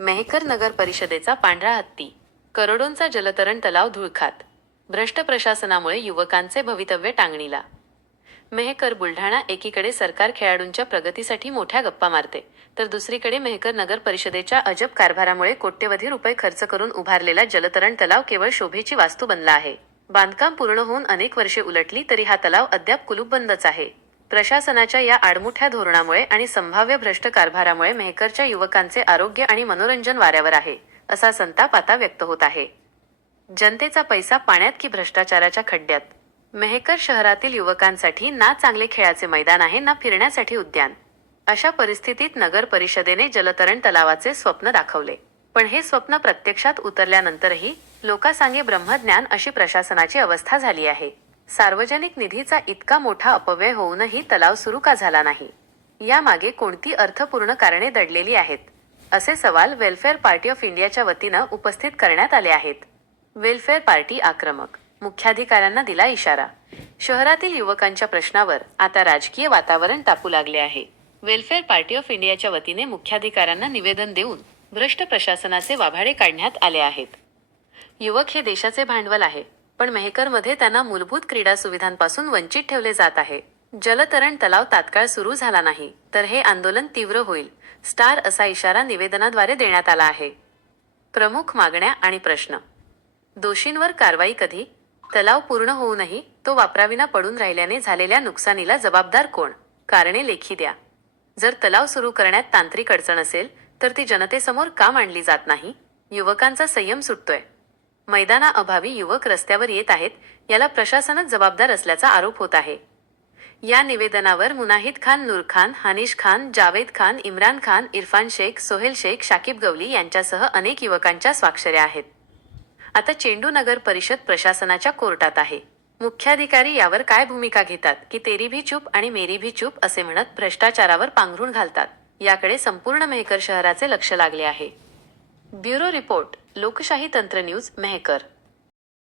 मेहकर नगर परिषदेचा पांढरा हत्ती, करोडोंचा जलतरण तलाव धुळखात, भ्रष्ट प्रशासनामुळे युवकांचे भवितव्य टांगणीला. मेहकर बुलढाणा एकीकडे सरकार खेळाडूंच्या प्रगतीसाठी मोठ्या गप्पा मारते, तर दुसरीकडे मेहकर नगर परिषदेच्या अजब कारभारामुळे कोट्यवधी रुपये खर्च करून उभारलेला जलतरण तलाव केवळ शोभेची वास्तू बनला आहे. बांधकाम पूर्ण होऊन अनेक वर्षे उलटली तरी हा तलाव अद्याप कुलूपबंदच आहे. प्रशासनाच्या या आडमुठ्या धोरणामुळे आणि संभाव्य भ्रष्ट कारभारामुळे मेहकरच्या युवकांचे आरोग्य आणि मनोरंजन वाऱ्यावर आहे, असा संताप आता व्यक्त होत आहे. जनतेचा पैसा पाण्यात की भ्रष्टाचाराच्या खड्ड्यात? मेहकर शहरातील युवकांसाठी ना चांगले खेळाचे मैदान आहे ना फिरण्यासाठी उद्यान. अशा परिस्थितीत नगर परिषदेने जलतरण तलावाचे स्वप्न दाखवले. पण हे स्वप्न प्रत्यक्षात उतरल्यानंतरही लोकांसांगे ब्रह्मज्ञान अशी प्रशासनाची अवस्था झाली आहे. सार्वजनिक निधीचा इतका मोठा अपव्यय होऊनही तलाव सुरू का झाला नाही? यामागे कोणती अर्थपूर्ण कारणे दडलेली आहेत, असे सवाल वेलफेअर पार्टी ऑफ इंडियाच्या वतीनं उपस्थित करण्यात आले आहेत. वेलफेअर पार्टी आक्रमक, मुख्याधिकाऱ्यांना दिला इशारा. शहरातील युवकांच्या प्रश्नावर आता राजकीय वातावरण तापू लागले आहे. वेलफेअर पार्टी ऑफ इंडियाच्या वतीने मुख्याधिकाऱ्यांना निवेदन देऊन भ्रष्ट प्रशासनाचे वाभाडे काढण्यात आले आहेत. युवक हे देशाचे भांडवल आहे, पण मेहकरमध्ये त्यांना मूलभूत क्रीडा सुविधांपासून वंचित ठेवले जात आहे. जलतरण तलाव तात्काळ सुरू झाला नाही तर हे आंदोलन तीव्र होईल. स्टार असा इशारा निवेदनाद्वारे देण्यात आला आहे. प्रमुख मागण्या आणि प्रश्न. दोषींवर कारवाई कधी? तलाव पूर्ण होऊनही तो वापराविना पडून राहिल्याने झालेल्या नुकसानीला जबाबदार कोण? कारणे लेखी द्या. जर तलाव सुरू करण्यात तांत्रिक अडचण असेल तर ती जनतेसमोर का मांडली जात नाही? युवकांचा संयम सुटतोय. मैदानाअभावी युवक रस्त्यावर येत आहेत, याला प्रशासनच जबाबदार असल्याचा आरोप होत आहे. या निवेदनावर मुनाहिद खान, नूर खान, हानिश खान, जावेद खान, इम्रान खान, इरफान शेख, सोहेल शेख, शाकिब गवली यांच्यासह अनेक युवकांच्या स्वाक्षऱ्या आहेत. आता चेंडू नगर परिषद प्रशासनाच्या कोर्टात आहे. मुख्याधिकारी यावर काय भूमिका घेतात की तेरी भी चूप आणि मेरी भी चूप असे म्हणत भ्रष्टाचारावर पांघरूण घालतात, याकडे संपूर्ण मेहकर शहराचे लक्ष लागले आहे. ब्युरो रिपोर्ट, लोकशाही तंत्र न्यूज, मेहकर.